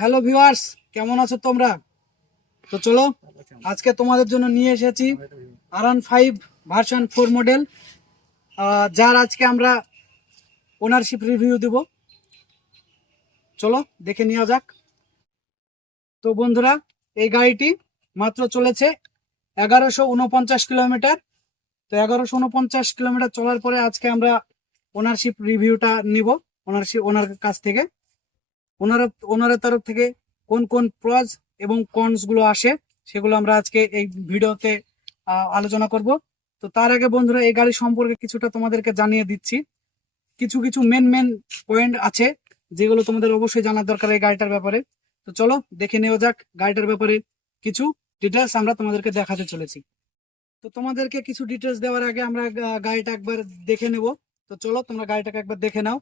Hello viewers, কেমন আছো তোমরা? তো চলো আজকে তোমাদের জন্য নিয়ে এসেছি R15 ভার্সন 4 মডেল, যার আজকে আমরা ওনারশিপ রিভিউ দেব। চলো দেখে নেওয়া যাক। তো বন্ধুরা, এই গাড়িটি মাত্র চলেছে 1149 কিলোমিটার। তো 1149 কিলোমিটার চলার পরে আজকে আমরা ওনারশিপ রিভিউটা নিব ওনার কাছ থেকে। ওনারের তরফ থেকে কোন কোন প্রজ এবং কনস গুলো আসে সেগুলো আমরা আজকে এই ভিডিওতে আলোচনা করব। তো তার আগে বন্ধুরা, এই গাড়ি সম্পর্কে কিছুটা তোমাদেরকে জানিয়ে দিচ্ছি। কিছু কিছু মেন পয়েন্ট আছে যেগুলো তোমাদের অবশ্যই জানার দরকার এই গাড়িটার ব্যাপারে। তো চলো দেখে নেওয়া যাক গাড়িটার ব্যাপারে কিছু ডিটেলস আমরা তোমাদেরকে দেখাতে চলেছি। তো তোমাদেরকে কিছু ডিটেলস দেওয়ার আগে আমরা গাড়িটা একবার দেখে নেব। তো চলো তোমরা গাড়িটাকে একবার দেখে নাও।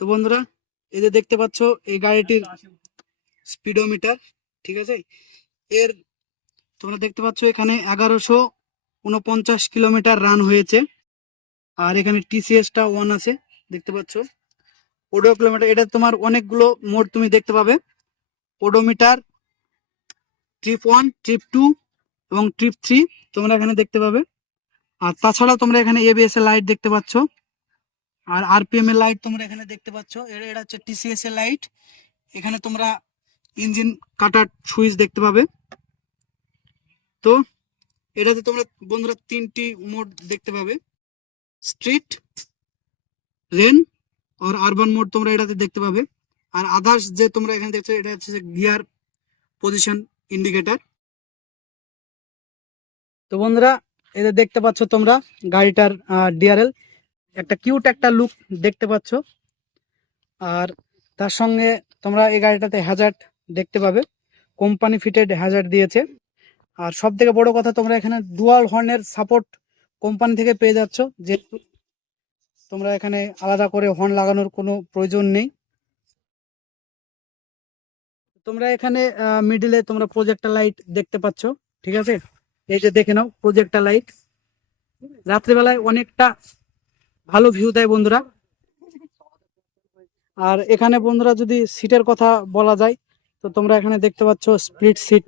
তো বন্ধুরা, এই যে দেখতে পাচ্ছ এই গাড়িটির স্পিডোমিটার, ঠিক আছে। এর তোমরা দেখতে পাচ্ছ এখানে 1149 কিলোমিটার রান হয়েছে। আর এখানে টিসিএসটা 1 আছে, দেখতে পাচ্ছ। ওডো কিলোমিটার, এটা তোমার অনেকগুলো মোড তুমি দেখতে পাবে। ওডোমিটার ট্রিপ 1, ট্রিপ 2 এবং ট্রিপ 3 তোমরা এখানে দেখতে পাবে। আর তাছাড়া তোমরা এখানে এবিএস এর লাইট দেখতে পাচ্ছ, আর আরপিএম এর লাইট তোমরা এখানে দেখতে পাচ্ছ। এটা হচ্ছে টিসিএস এর লাইট। এখানে তোমরা ইঞ্জিন কাটার সুইচ দেখতে পাবে। তো এটাতে তোমরা বন্ধুরা 3টি মোড দেখতে পাবে, স্ট্রিট, রেন আর আরবান মোড তোমরা এটাতে দেখতে পাবে। আর আদার্স যে তোমরা এখানে দেখছো এটা হচ্ছে গিয়ার পজিশন ইন্ডিকেটর। তো বন্ধুরা, এটা দেখতে পাচ্ছ তোমরা গাড়িটার ডিআরএল, একটা কিউট একটা লুক দেখতে পাচ্ছ। আর তার সঙ্গে তোমরা এই গাড়িটাতে হ্যাজার্ড দেখতে পাবে, কোম্পানি ফিটেড হ্যাজার্ড দিয়েছে। আর সব থেকে বড় কথা, তোমরা এখানে ডুয়াল হর্নের সাপোর্ট কোম্পানি থেকে পেয়ে যাচ্ছ, যেহেতু তোমরা এখানে আলাদা করে হর্ন লাগানোর কোনো প্রয়োজন নেই। তোমরা এখানে মিডিলে তোমরা প্রজেক্টর লাইট দেখতে পাচ্ছ, ঠিক আছে। এই যে দেখে নাও প্রজেক্টর লাইট, রাত্রিবেলায় অনেকটা ভালো ভিউ দেয় বন্ধুরা। আর এখানে বন্ধুরা যদি সিটের কথা বলা যায়, তো তোমরা এখানে দেখতে পাচ্ছ স্প্লিট সিট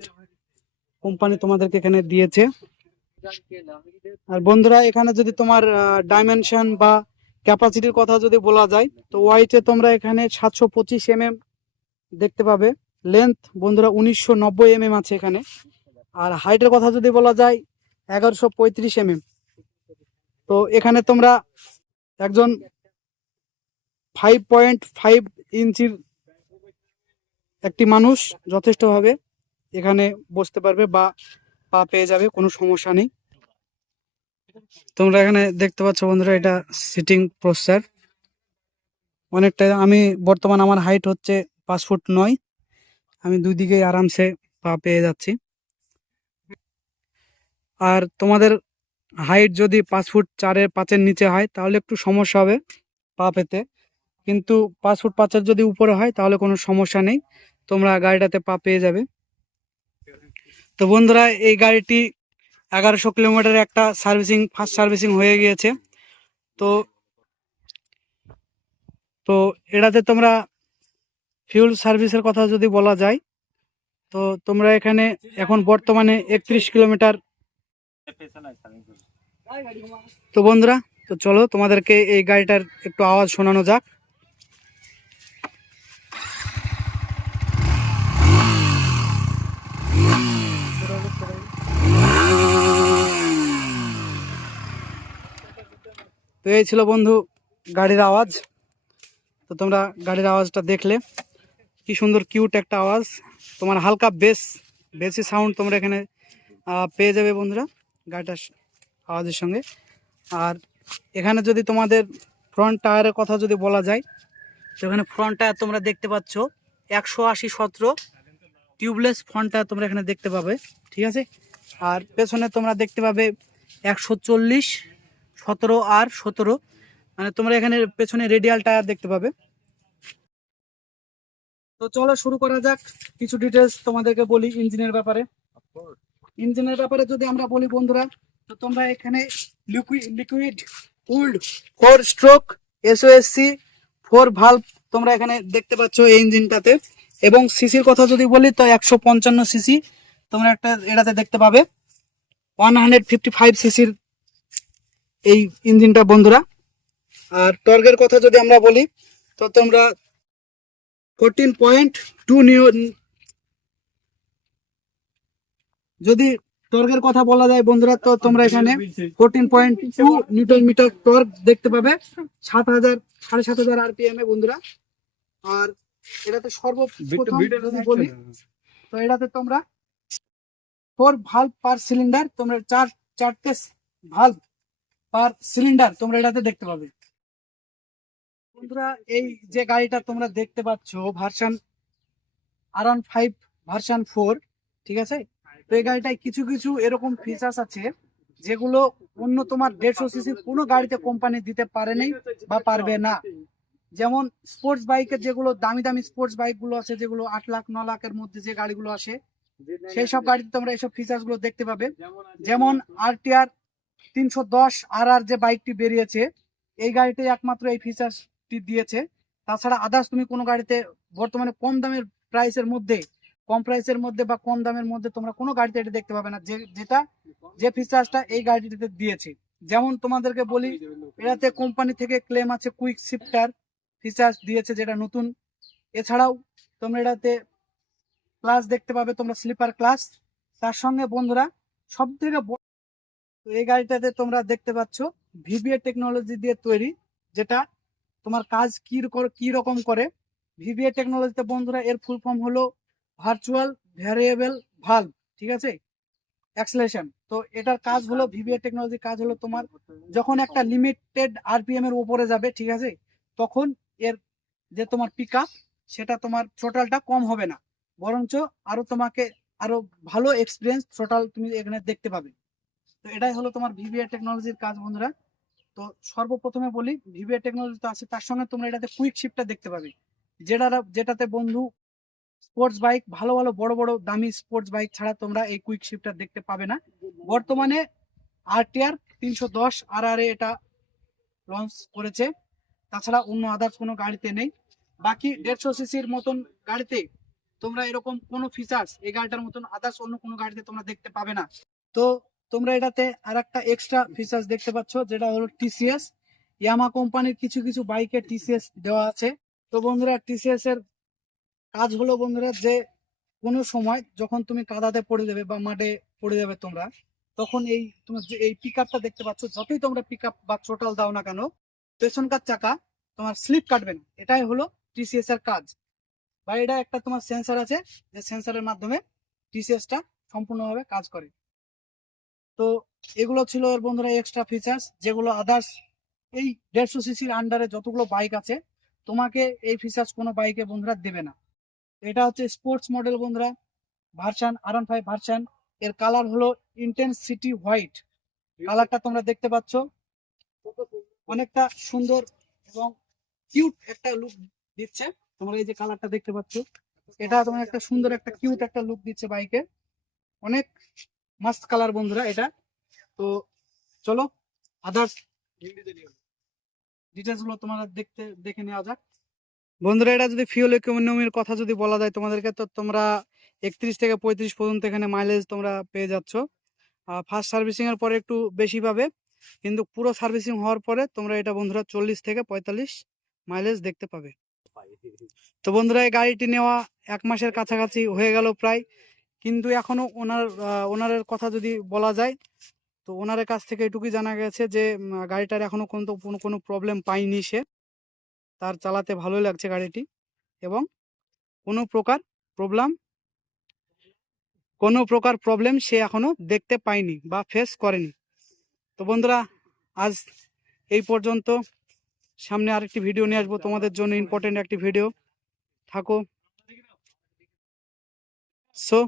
কোম্পানি তোমাদেরকে এখানে দিয়েছে। আর বন্ধুরা, এখানে যদি তোমার ডাইমেনশন বা ক্যাপাসিটির কথা যদি বলা যায়, তো ওয়াইটে তোমরা এখানে 725 mm দেখতে পাবে। লেন্থ বন্ধুরা 1990 mm আছে এখানে। আর হাইটের কথা যদি বলা যায় 1135 mm। তো এখানে তোমরা একজন 5.5 ইঞ্চির একটি মানুষ যথেষ্টভাবে এখানে বসতে পারবে বা পা পেয়ে যাবে, কোনো সমস্যা নেই। তোমরা এখানে দেখতে পাচ্ছ বন্ধুরা, এটা সিটিং পোস্চার অনেকটা। আমি বর্তমান আমার হাইট হচ্ছে 5 ফুট 9, আমি দুই দিকে আরামসে পা পেয়ে যাচ্ছি। আর তোমাদের হাইট যদি 5 ফুট 4-5 নিচে হয় তাহলে একটু সমস্যা হবে পা পেতে, কিন্তু 5 ফুট 5 যদি উপরে হয় তাহলে কোনো সমস্যা নেই, তোমরা গাড়িটাতে পা পেয়ে যাবে। তো বন্ধুরা, এই গাড়িটি 1100 কিলোমিটার একটা ফার্স্ট সার্ভিসিং হয়ে গিয়েছে। তো তো এটাতে তোমরা ফিউল সার্ভিসের কথা যদি বলা যায়, তো তোমরা এখানে এখন বর্তমানে 31 কিলোমিটার। তো বন্ধুরা, তো চলো তোমাদেরকে এই গাড়িটার একটু আওয়াজ শোনানো যাক। তো এই ছিল বন্ধু গাড়ির আওয়াজ। তো তোমরা গাড়ির আওয়াজটা দেখলে কি সুন্দর কিউট একটা আওয়াজ, তোমার হালকা বেসি সাউন্ড তোমরা এখানে পেয়ে যাবে বন্ধুরা গাড়িটার আওয়াজের সঙ্গে। আর এখানে যদি তোমাদের ফ্রন্ট টায়ারের কথা যদি বলা যায়, তো এখানে ফ্রন্ট টায়ার তোমরা দেখতে পাচ্ছ 180/17 টিউবলেস ফ্রন্ট টায়ার তোমরা এখানে দেখতে পাবে, ঠিক আছে। আর পেছনে তোমরা দেখতে পাবে 140/17 মানে তোমরা এখানে পেছনে রেডিয়াল টায়ার দেখতে পাবে। তো চলো শুরু করা যাক। কিছু ডিটেলস তোমাদেরকে বলি ইঞ্জিনের ব্যাপারে। ইঞ্জিনের ব্যাপারে যদি আমরা বলি বন্ধুরা, তো তোমরা এখানে লিকুইড কুলড 4 স্ট্রোক এসওএসসি 4 ভালভ তোমরা এখানে দেখতে পাচ্ছ এই ইঞ্জিনটাতে। এবং সিসির কথা যদি বলি তো 155 সিসি তোমরা এটাতে দেখতে পাবে। 155 সিসির এই ইঞ্জিনটা বন্ধুরা। আর টর্কের কথা যদি আমরা বলি তো তোমরা 14.2 যদি টর্কের কথা বলা যায় বন্ধুরা, তো তোমরা এখানে 14.2 নিউটন মিটার টর্ক দেখতে পাবে 7,000 আরপিএম এ বন্ধুরা। আর এটাতে সর্বপ্রথম যদি বলি তো এটাতে তোমরা 4 ভালভ পার সিলিন্ডার, তোমরা চারটে ভালভ পার সিলিন্ডার তোমরা এটাতে দেখতে পাবে বন্ধুরা। এই যে গাড়িটা তোমরা দেখতে পাচ্ছ ভার্সন R15 ভার্সন 4, ঠিক আছে। তো এই গাড়িটায় কিছু কিছু এরকম ফিচার্স আছে যেগুলো অন্য তোমার 150 সিসি কোনো গাড়িতে কোম্পানি দিতে পারেনি বা পারবে না। যেমন স্পোর্টস বাইকের যেগুলো দামি দামি স্পোর্টস বাইক গুলো আছে, যেগুলো 8 লাখ 9 লাখের মধ্যে যে গাড়িগুলো আসে, সেই সব গাড়িতে তোমরা এইসব ফিচার্স গুলো দেখতে পাবে। যেমন RTR 310 যে বাইকটি বেরিয়েছে, এই গাড়িতে একমাত্র এই ফিচার্সটি দিয়েছে। তাছাড়া আদার্স তুমি কোনো গাড়িতে বর্তমানে কম দামের প্রাইসের মধ্যে, কম প্রাইসের মধ্যে বা কম দামের মধ্যে তোমরা কোনো গাড়িতে এটা দেখতে পাবে না যে ফিচার্সটা এই গাড়িটিতে দিয়েছে। যেমন তোমাদেরকে বলি, এটাতে কোম্পানি থেকে ক্লেম আছে কুইক শিফটার ফিচার্স দিয়েছে, যেটা নতুন। এছাড়াও তোমরা এটাতে ক্লাস দেখতে পাবে, তোমরা স্লিপার ক্লাস। তার সঙ্গে বন্ধুরা সব থেকে এই গাড়িটাতে তোমরা দেখতে পাচ্ছ ভিভিএ টেকনোলজি দিয়ে তৈরি, যেটা তোমার কাজ কি রকম করে। ভিভিএ টেকনোলজিতে বন্ধুরা এর ফুল ফর্ম হলো ভার্চুয়াল ভ্যারিয়েবল ভালভ, ঠিক আছে, অ্যাক্সেলারেশন। তো এটার কাজ হলো, ভিভিএ টেকনোলজির কাজ হলো তোমার যখন একটা লিমিটেড আরপিএম এর উপরে যাবে, ঠিক আছে, তখন এর যে তোমার পিক আপ সেটা তোমার টোটালটা কম হবে না, বরঞ্চ আরো তোমাকে আরো ভালো এক্সপিরিয়েন্স টোটাল তুমি এখানে দেখতে পাবে। তো এটাই হলো তোমার ভিভিএ টেকনোলজির কাজ বন্ধুরা। তো সর্বপ্রথমে বলি ভিভিএ টেকনোলজি তো আছে, তার সঙ্গে তোমরা এটাতে কুইক শিফটটা দেখতে পাবে, যেটাতে বন্ধু স্পোর্টস বাইক, ভালো ভালো বড় বড় দামি স্পোর্টস বাইক ছাড়া তোমরা এই কুইক শিফটটা দেখতে পাবে না। বর্তমানে RTR 310 এটা লঞ্চ করেছে, তাছাড়া অন্য আদার্স কোনো গাড়িতে নেই। বাকি 150 সিসির মতন গাড়িতে তোমরা এরকম কোনো ফিচার্স এই গাড়িটার মতন আদার্স অন্য কোনো গাড়িতে তোমরা দেখতে পাবে না। তো তোমরা এটাতে আর একটা এক্সট্রা ফিচার্স দেখতে পাচ্ছ, যেটা হলো টিসিএস। ইয়ামা কোম্পানির কিছু কিছু বাইকে টিসিএস দেওয়া আছে। তো বন্ধুরা টিসিএস এর কাজ হলো বন্ধুরা, যে কোনো সময় যখন তুমি কাদাতে পড়ে যাবে বা মাঠে পড়ে যাবে তোমরা, তখন তোমার যে এই পিক আপটা দেখতে পাচ্ছ, যতই তোমরা পিক আপ বা টোটাল দাও না কেন, পেছনকার চাকা তোমার স্লিপ কাটবে না। এটাই হলো টিসিএস এর কাজ। বা এটা একটা তোমার সেন্সর আছে, যে সেন্সরের মাধ্যমে টিসিএসটা সম্পূর্ণভাবে কাজ করে। তো এগুলো ছিল এর বন্ধুরা এক্সট্রা ফিচার্স, যেগুলো আদার্স এই 150 সিসির আন্ডারে যতগুলো বাইক আছে তোমাকে এই ফিচার্স কোনো বাইকে বন্ধুরা দেবে না। এটা হচ্ছে স্পোর্টস মডেল বন্ধুরা, ভার্সন R15 ভার্সন। এর কালার হলো ইন্টেন্সিটি হোয়াইট কালারটা তোমরা দেখতে পাচ্ছ, অনেকটা সুন্দর এবং কিউট একটা লুক দিচ্ছে। তোমরা এই যে কালারটা দেখতে পাচ্ছ, এটা তোমার একটা সুন্দর একটা কিউট একটা লুক দিচ্ছে বাইকে, অনেক মাস্ট কালার বন্ধুরা এটা। তো চলো আদার্স ডিটেলস গুলো তোমরা দেখে নেওয়া যাক বন্ধুরা। এটা যদি ফিউল ইকোনমির কথা যদি বলা যায় তোমাদেরকে, তো তোমরা 31 থেকে 35 পর্যন্ত এখানে মাইলেজ তোমরা পেয়ে যাচ্ছ। ফার্স্ট সার্ভিসিং এর পরে একটু বেশি পাবে, কিন্তু পুরো সার্ভিসিং হওয়ার পরে তোমরা এটা বন্ধুরা 40 থেকে 45 মাইলেজ দেখতে পাবে। তো বন্ধুরা এই গাড়িটি নেওয়া 1 মাসের কাছাকাছি হয়ে গেল প্রায়, কিন্তু এখনো ওনারের কথা যদি বলা যায়, তো ওনারের কাছ থেকে এটুকুই জানা গেছে যে গাড়িটার এখনো কোনো প্রবলেম পাইনি সে, তার চালাতে ভালোই লাগছে গাড়িটি, এবং কোনো প্রকার প্রবলেম সে এখনো দেখতে পায়নি বা ফেস করেনি। তো বন্ধুরা আজ এই পর্যন্ত। সামনে আরেকটি ভিডিও নিয়ে আসবো তোমাদের জন্য, ইম্পর্টেন্ট একটি ভিডিও। থাকো সো,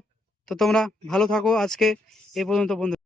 তো তোমরা ভালো থাকো। আজকে এই পর্যন্ত বন্ধু।